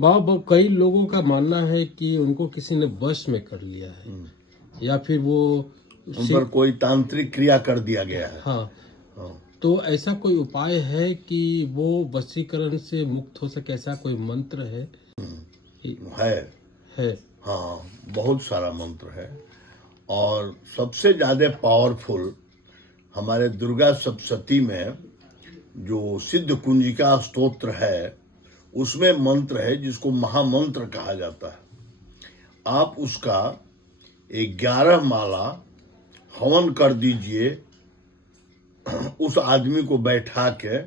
बाबा कई लोगों का मानना है कि उनको किसी ने वश में कर लिया है या फिर वो उन पर कोई तांत्रिक क्रिया कर दिया गया है। हाँ, हाँ। तो ऐसा कोई उपाय है कि वो वशीकरण से मुक्त हो सके? ऐसा कोई मंत्र है? है। हाँ, बहुत सारा मंत्र है और सबसे ज्यादा पावरफुल हमारे दुर्गा सप्तशती में जो सिद्ध कुंजिका स्तोत्र है उसमें मंत्र है जिसको महामंत्र कहा जाता है। आप उसका 11 माला हवन कर दीजिए उस आदमी को बैठा के,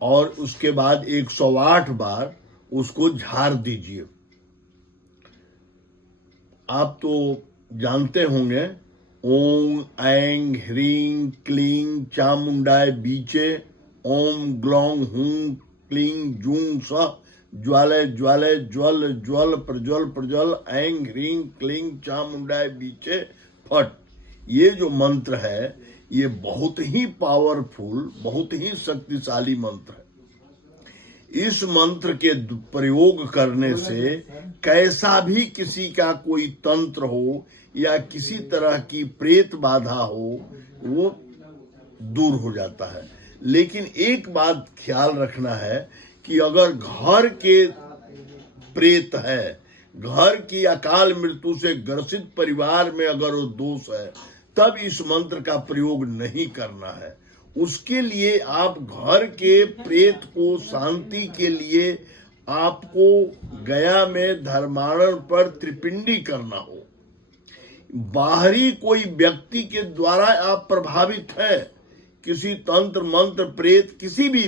और उसके बाद 108 बार उसको झाड़ दीजिए। आप तो जानते होंगे ओम ऐं ह्रीं क्लीं चामुंडाय बीचे ओम ग्लौं हूं क्लीं जूं सः ज्वालय ज्वालय ज्वल ज्वल प्रज्वल प्रज्वल ऐं ह्रीं क्लीं चामुंडाय बीचे फट। ये जो मंत्र है ये बहुत ही पावरफुल, बहुत ही शक्तिशाली मंत्र है। इस मंत्र के प्रयोग करने से कैसा भी किसी का कोई तंत्र हो या किसी तरह की प्रेत बाधा हो वो दूर हो जाता है। लेकिन एक बात ख्याल रखना है कि अगर घर के प्रेत है, घर की अकाल मृत्यु से ग्रसित परिवार में अगर वो दोष है, तब इस मंत्र का प्रयोग नहीं करना है। उसके लिए आप घर के प्रेत को शांति के लिए आपको गया में धर्माणन पर त्रिपिंडी करना हो। बाहरी कोई व्यक्ति के द्वारा आप प्रभावित है, किसी तंत्र मंत्र प्रेत किसी भी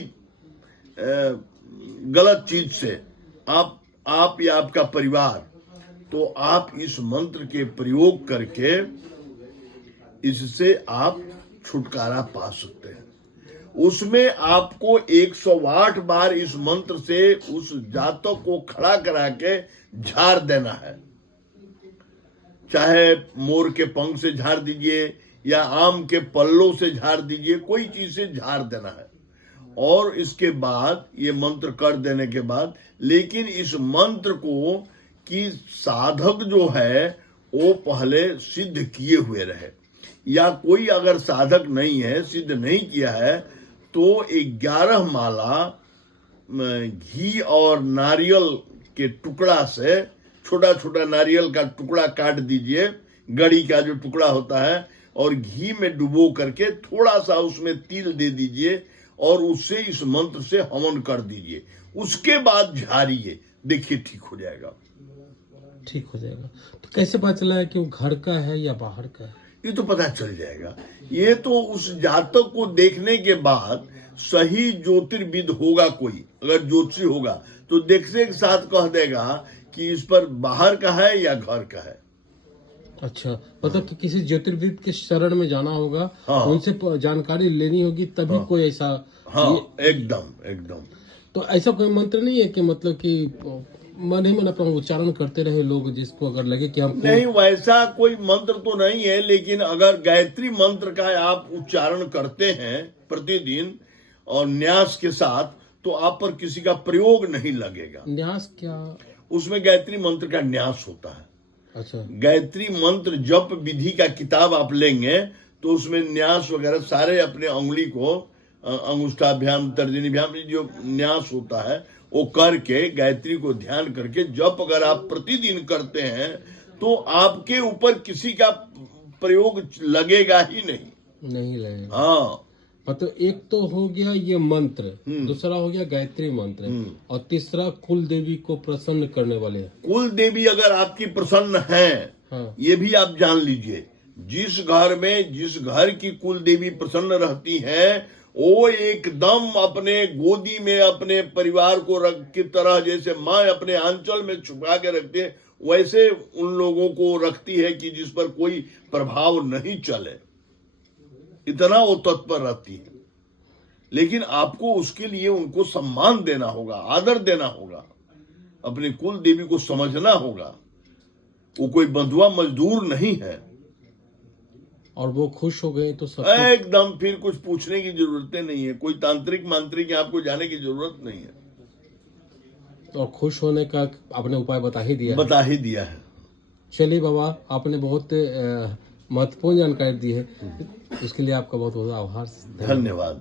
गलत चीज से आप या आपका परिवार, तो आप इस मंत्र के प्रयोग करके इससे आप छुटकारा पा सकते हैं। उसमें आपको 108 बार इस मंत्र से उस जातक को खड़ा करा के झाड़ देना है। चाहे मोर के पंख से झाड़ दीजिए या आम के पल्लों से झाड़ दीजिए, कोई चीज से झाड़ देना है। और इसके बाद ये मंत्र कर देने के बाद, लेकिन इस मंत्र को कि साधक जो है वो पहले सिद्ध किए हुए रहे, या कोई अगर साधक नहीं है, सिद्ध नहीं किया है, तो 11 माला घी और नारियल के टुकड़ा से, छोटा छोटा नारियल का टुकड़ा काट दीजिए, गड़ी का जो टुकड़ा होता है, और घी में डुबो करके थोड़ा सा उसमें तिल दे दीजिए और उससे इस मंत्र से हवन कर दीजिए। उसके बाद झाड़िए, देखिए ठीक हो जाएगा। ठीक हो जाएगा। तो कैसे पता चला है कि वो घर का है या बाहर का है? ये तो पता चल जाएगा। ये तो उस जातक को देखने के बाद सही ज्योतिर्विद होगा, कोई अगर ज्योतिषी होगा तो देखने के साथ कह देगा कि इस पर बाहर का है या घर का है। अच्छा, मतलब कि किसी ज्योतिर्विद के शरण में जाना होगा। हाँ। उनसे जानकारी लेनी होगी तभी कोई ऐसा। हाँ, एकदम। तो ऐसा कोई मंत्र नहीं है कि मतलब कि मन ही मन अपना उच्चारण करते रहे लोग, जिसको अगर लगे कि हम नहीं, वैसा कोई मंत्र तो नहीं है, लेकिन अगर गायत्री मंत्र का आप उच्चारण करते हैं प्रतिदिन और न्यास के साथ, तो आप पर किसी का प्रयोग नहीं लगेगा। न्यास क्या? उसमें गायत्री मंत्र का न्यास होता है। अच्छा, गायत्री मंत्र जप विधि का किताब आप लेंगे तो उसमें न्यास वगैरह सारे अपने उंगली को अंगुष्ठाभ्याम तर्जनीभ्याम जो न्यास होता है वो करके गायत्री को ध्यान करके जप अगर आप प्रतिदिन करते हैं तो आपके ऊपर किसी का प्रयोग लगेगा ही नहीं लगेगा। हाँ, मतलब एक तो हो गया ये मंत्र, दूसरा हो गया गायत्री मंत्र, और तीसरा कुल देवी को प्रसन्न करने वाले। कुल देवी अगर आपकी प्रसन्न है, हाँ। ये भी आप जान लीजिए, जिस घर में जिस घर की कुल देवी प्रसन्न रहती है वो एकदम अपने गोदी में अपने परिवार को रख की तरह, जैसे माँ अपने आंचल में छुपा के रखती है, वैसे उन लोगों को रखती है कि जिस पर कोई प्रभाव नहीं चले, इतना वो तत्पर रहती है। लेकिन आपको उसके लिए उनको सम्मान देना होगा, आदर देना होगा, अपने कुल देवी को समझना होगा। वो कोई बंधुआ मजदूर नहीं है। और वो खुश हो गए तो सब एकदम, फिर कुछ पूछने की जरूरत नहीं है, कोई तांत्रिक मांत्रिक आपको जाने की जरूरत नहीं है। और खुश होने का आपने उपाय बता ही दिया है। बता ही दिया है। चलिए बाबा, आपने बहुत महत्वपूर्ण जानकारी दी है, इसके लिए आपका बहुत बहुत आभार। धन्यवाद।